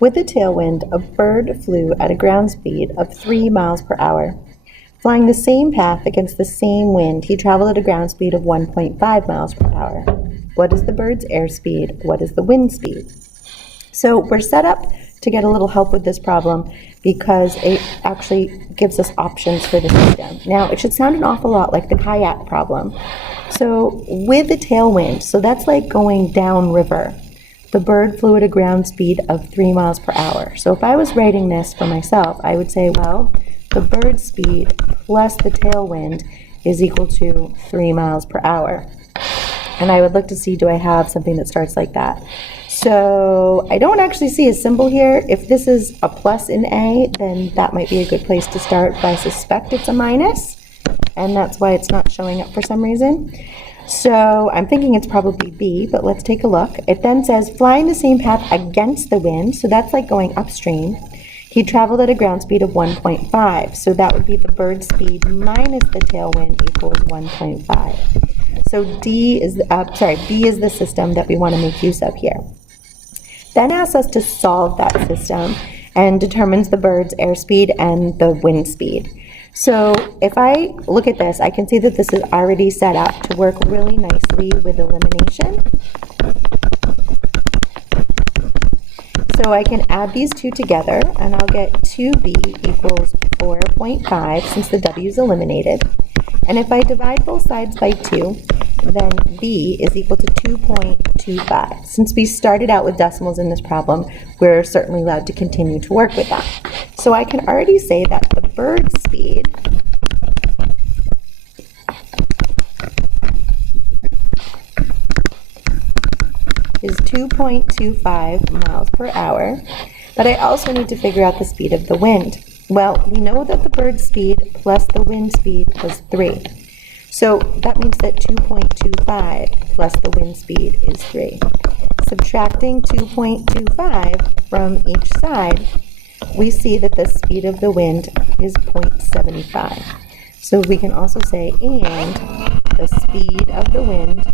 With a tailwind, a bird flew at a ground speed of 3 miles per hour. Flying the same path against the same wind, he traveled at a ground speed of 1.5 miles per hour. What is the bird's airspeed? What is the wind speed? So we're set up to get a little help with this problem because it actually gives us options for the system. Now, it should sound an awful lot like the kayak problem. So with a tailwind, so that's like going downriver. The bird flew at a ground speed of 3 miles per hour. So if I was writing this for myself, I would say, well, the bird speed plus the tailwind is equal to 3 miles per hour. And I would look to see, do I have something that starts like that? So I don't actually see a symbol here. If this is a plus in A, then that might be a good place to start, but I suspect it's a minus, and that's why it's not showing up for some reason. So I'm thinking it's probably B, but let's take a look. It then says flying the same path against the wind, so that's like going upstream. He traveled at a ground speed of 1.5, so that would be the bird speed minus the tailwind equals 1.5. So B is the system that we want to make use of here. Then asks us to solve that system and determines the bird's airspeed and the wind speed. So if I look at this, I can see that this is already set up to work really nicely with elimination. So I can add these two together and I'll get 2b equals 4.5 since the w is eliminated. And if I divide both sides by 2, then b is equal to 2.25. Since we started out with decimals in this problem, we're certainly allowed to continue to work with that. So I can already say that the bird speed is 2.25 miles per hour, but I also need to figure out the speed of the wind. Well, we know that the bird speed plus the wind speed was 3. So that means that 2.25 plus the wind speed is 3. Subtracting 2.25 from each side, we see that the speed of the wind is 0.75. So we can also say, and the speed of the wind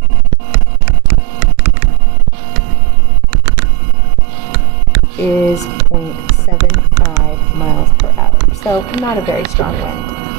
is 0.75 miles per hour. So not a very strong wind.